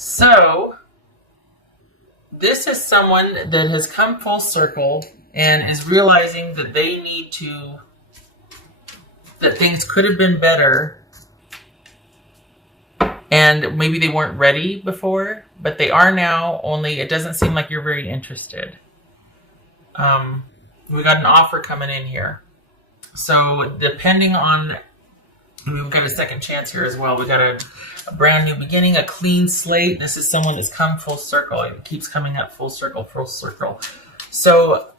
So this is someone that has come full circle and is realizing that that things could have been better, and maybe they weren't ready before, but they are now, only it doesn't seem like you're very interested. We got an offer coming in here. So depending on, we've got a second chance here as well. We got a brand new beginning, a clean slate. This is someone that's come full circle. It keeps coming up full circle, full circle. So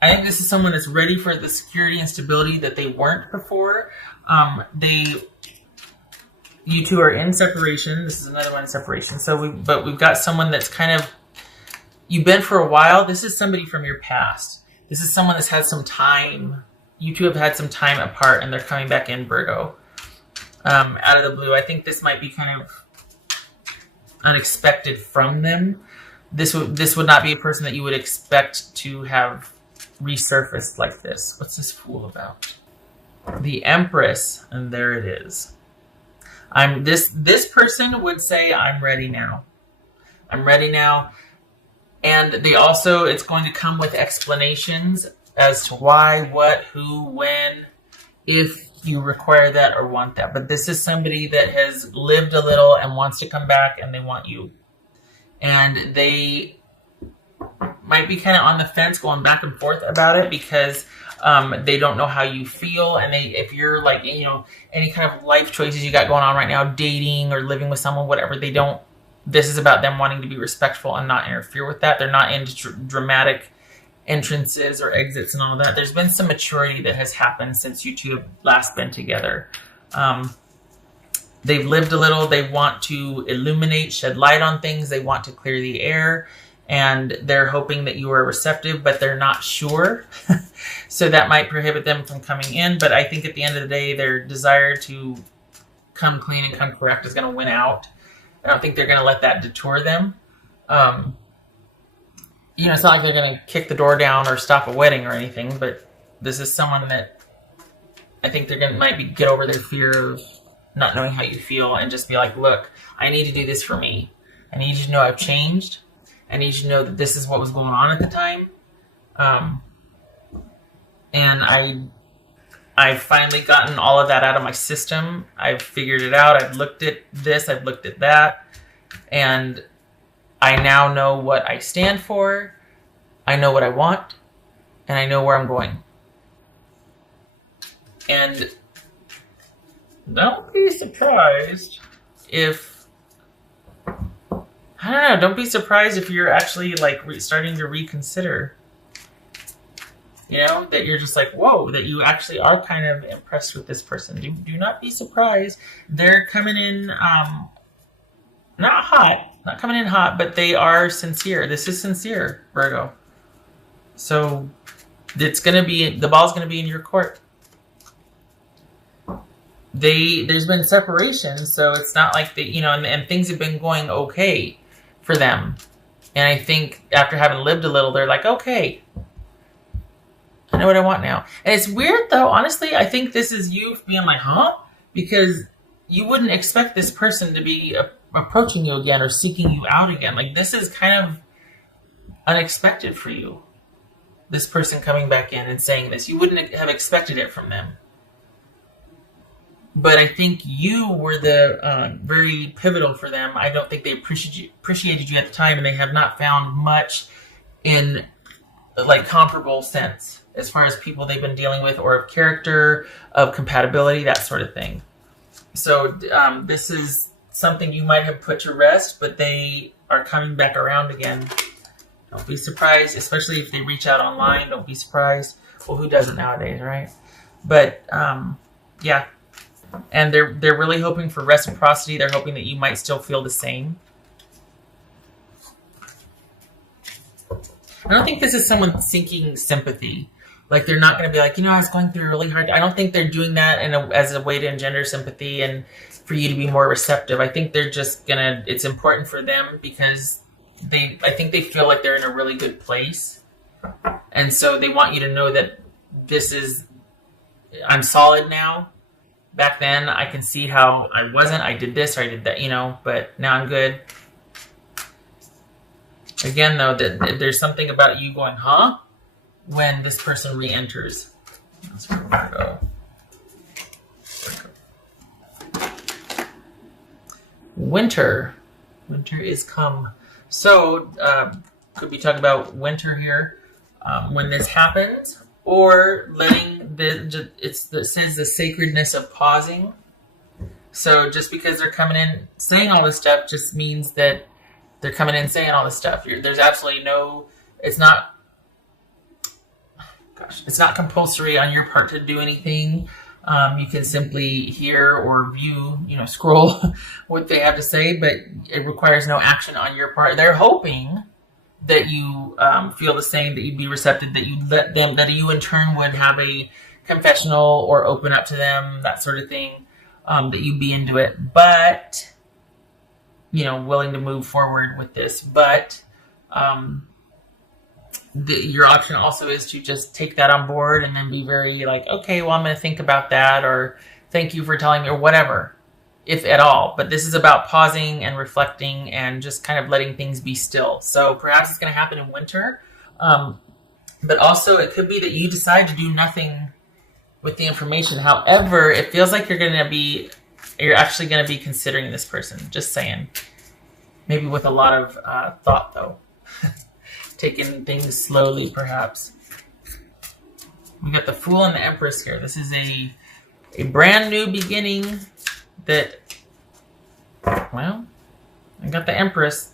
I think this is someone that's ready for the security and stability that they weren't before. You two are in separation. This is another one in separation. But we've got someone that's kind of, you've been for a while. This is somebody from your past. This is someone that's had some time. You two have had some time apart, and they're coming back in, Virgo. Out of the blue. I think this might be kind of unexpected from them. This would not be a person that you would expect to have resurfaced like this. What's this fool about? The Empress, and there it is. This person would say, I'm ready now. I'm ready now. And they also, it's going to come with explanations as to why, what, who, when, if you require that or want that. But this is somebody that has lived a little and wants to come back, and they want you. And they might be kind of on the fence, going back and forth about it, because they don't know how you feel. And if you're like, any kind of life choices you got going on right now, dating or living with someone, whatever, this is about them wanting to be respectful and not interfere with that. They're not into dramatic entrances or exits and all that. There's been some maturity that has happened since you two have last been together. They've lived a little. They want to illuminate, shed light on things. They want to clear the air, and they're hoping that you are receptive, but they're not sure. So that might prohibit them from coming in. But I think at the end of the day, their desire to come clean and come correct is going to win out. I don't think they're going to let that detour them. It's not like they're going to kick the door down or stop a wedding or anything, but this is someone that I think they're going to get over their fear of not knowing how you feel and just be like, look, I need to do this for me. I need you to know I've changed. I need you to know that this is what was going on at the time. And I've finally gotten all of that out of my system. I've figured it out. I've looked at this. I've looked at that. And I now know what I stand for. I know what I want. And I know where I'm going. And don't be surprised if, I don't know, don't be surprised if you're actually like starting to reconsider. That you're just like, whoa, that you actually are kind of impressed with this person. Do not be surprised. They're coming in, not coming in hot, but they are sincere. This is sincere, Virgo. So the ball's going to be in your court. There's been separation, so it's not like and things have been going okay for them. And I think after having lived a little, they're like, okay, I know what I want now. And it's weird though, honestly, I think this is you being like, huh? Because you wouldn't expect this person to be approaching you again or seeking you out again. Like, this is kind of unexpected for you. This person coming back in and saying this. You wouldn't have expected it from them. But I think you were the very pivotal for them. I don't think they appreciated you at the time, and they have not found much in like comparable sense as far as people they've been dealing with, or of character, of compatibility, that sort of thing. So this is something you might have put to rest, but they are coming back around again. Don't be surprised, especially if they reach out online. Don't be surprised. Well, who doesn't nowadays, right? But yeah. And they're really hoping for reciprocity. They're hoping that you might still feel the same. I don't think this is someone seeking sympathy. Like, they're not going to be like, I was going through really hard. I don't think they're doing that as a way to engender sympathy and for you to be more receptive. I think they're just it's important for them because I think they feel like they're in a really good place. And so they want you to know that I'm solid now. Back then, I can see how I wasn't. I did this or I did that, but now I'm good. Again, though, that there's something about you going, huh? When this person re-enters. That's for Virgo. Winter. Winter is come. So, could be talking about winter here when this happens, or letting it says the sacredness of pausing. So just because they're coming in saying all this stuff just means that they're coming in saying all this stuff. There's absolutely no, it's not compulsory on your part to do anything. You can simply hear or view, scroll what they have to say, but it requires no action on your part. They're hoping that you feel the same, that you'd be receptive, that you let them, that you in turn would have a confessional or open up to them, that sort of thing, that you'd be into it, but, willing to move forward with this. But your option also is to just take that on board and then be very like, okay, well, I'm going to think about that, or thank you for telling me, or whatever, if at all. But this is about pausing and reflecting and just kind of letting things be still. So perhaps it's going to happen in winter. But also it could be that you decide to do nothing with the information. However, it feels like you're actually going to be considering this person. Just saying. Maybe with a lot of thought, though. Taking things slowly, perhaps. We got the Fool and the Empress here. This is a brand new beginning that, well, I got the Empress.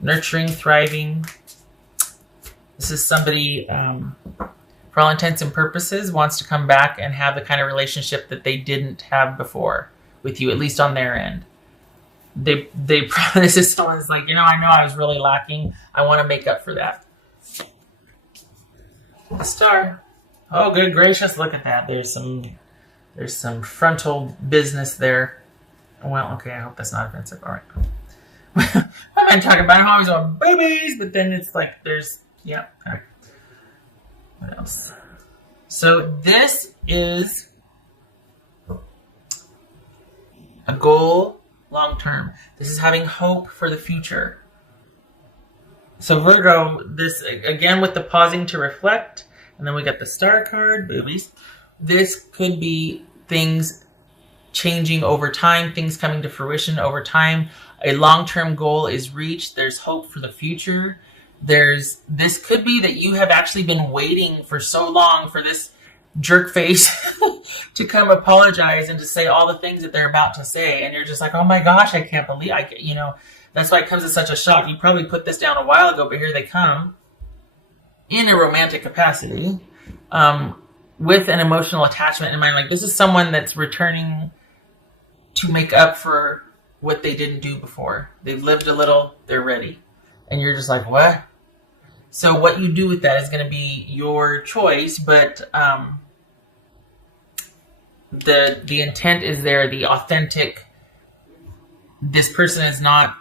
Nurturing, thriving. This is somebody, for all intents and purposes, wants to come back and have the kind of relationship that they didn't have before with you, at least on their end. This is someone's like, I know I was really lacking. I want to make up for that. The Star. Oh, good gracious! Look at that. There's some frontal business there. Well, okay. I hope that's not offensive. All right. I've been talking about how I was on babies, but then it's like yeah. Okay. What else? So this is a goal. Long term. This is having hope for the future. So Virgo, this again with the pausing to reflect, and then we got the Star card, boobies. This could be things changing over time, things coming to fruition over time. A long-term goal is reached. There's hope for the future. This could be that you have actually been waiting for so long for this jerk face to come apologize and to say all the things that they're about to say, and you're just like, oh my gosh, I can't believe that's why it comes as such a shock. You probably put this down a while ago, but here they come in a romantic capacity, with an emotional attachment in mind. Like, this is someone that's returning to make up for what they didn't do before. They've lived a little, they're ready, and you're just like, what? So what you do with that is going to be your choice, but the intent is there, the authentic, this person is not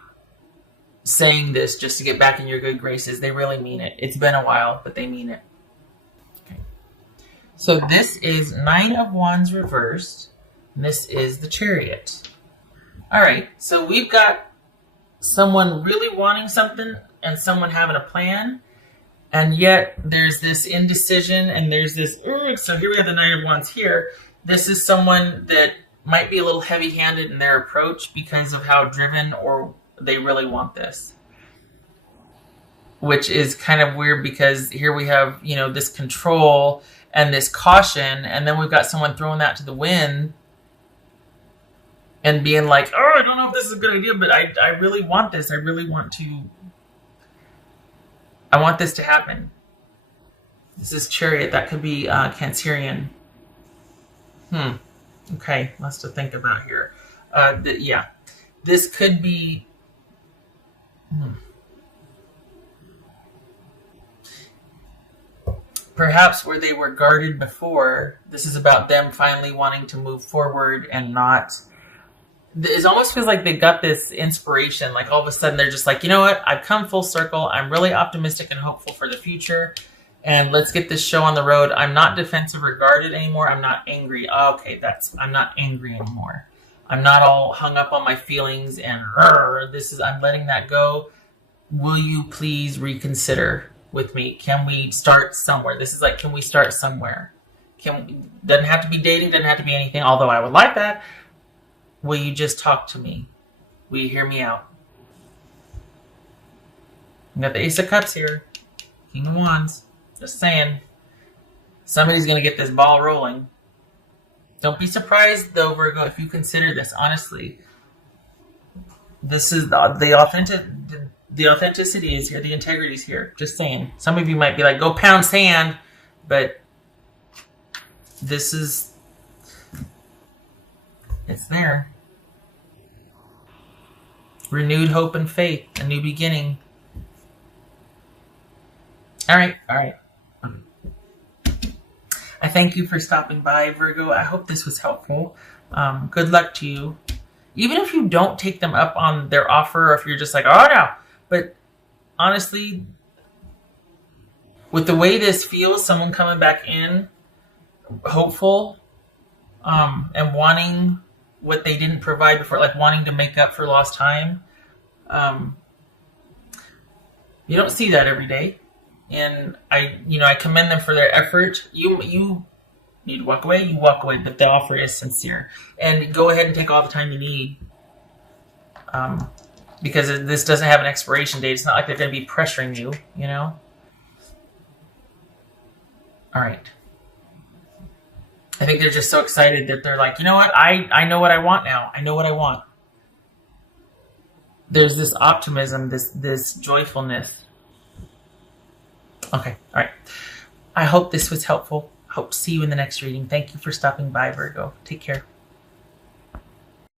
saying this just to get back in your good graces. They really mean it. It's been a while, but they mean it. Okay. So this is 9 of Wands reversed, and this is the Chariot. All right, so we've got someone really wanting something and someone having a plan, and yet there's this indecision and there's this, so here we have the 9 of Wands here. This is someone that might be a little heavy-handed in their approach because of how driven or they really want this. Which is kind of weird because here we have, this control and this caution, and then we've got someone throwing that to the wind and being like, oh, I don't know if this is a good idea, but I really want this. I want this to happen. This is Chariot. That could be Cancerian. Okay, lots to think about here. Yeah, this could be. Perhaps where they were guarded before, this is about them finally wanting to move forward and not. It almost feels like they got this inspiration. Like all of a sudden they're just like, you know what? I've come full circle. I'm really optimistic and hopeful for the future. And let's get this show on the road. I'm not defensive or guarded anymore. I'm not angry. Okay, I'm not angry anymore. I'm not all hung up on my feelings and I'm letting that go. will you please reconsider with me? Can we start somewhere? This is like, can we start somewhere? Doesn't have to be dating, doesn't have to be anything, although I would like that. Will you just talk to me? Will you hear me out? I got the Ace of Cups here. King of Wands. Just saying. Somebody's going to get this ball rolling. Don't be surprised, though, Virgo, if you consider this, honestly. This is the authenticity is here. The integrity is here. Just saying. Some of you might be like, go pound sand. But this is... it's there. Renewed hope and faith. A new beginning. All right. I thank you for stopping by, Virgo. I hope this was helpful. Good luck to you. Even if you don't take them up on their offer, or if you're just like, oh no. But honestly, with the way this feels, someone coming back in, hopeful, and wanting what they didn't provide before, like wanting to make up for lost time. You don't see that every day. And I commend them for their effort. You need to walk away, you walk away, but the offer is sincere. And go ahead and take all the time you need. Because this doesn't have an expiration date. It's not like they're going to be pressuring you, you know? All right. I think they're just so excited that they're like, you know what? I know what I want now. I know what I want. There's this optimism, this joyfulness. Okay, all right. I hope this was helpful. Hope to see you in the next reading. Thank you for stopping by, Virgo. Take care.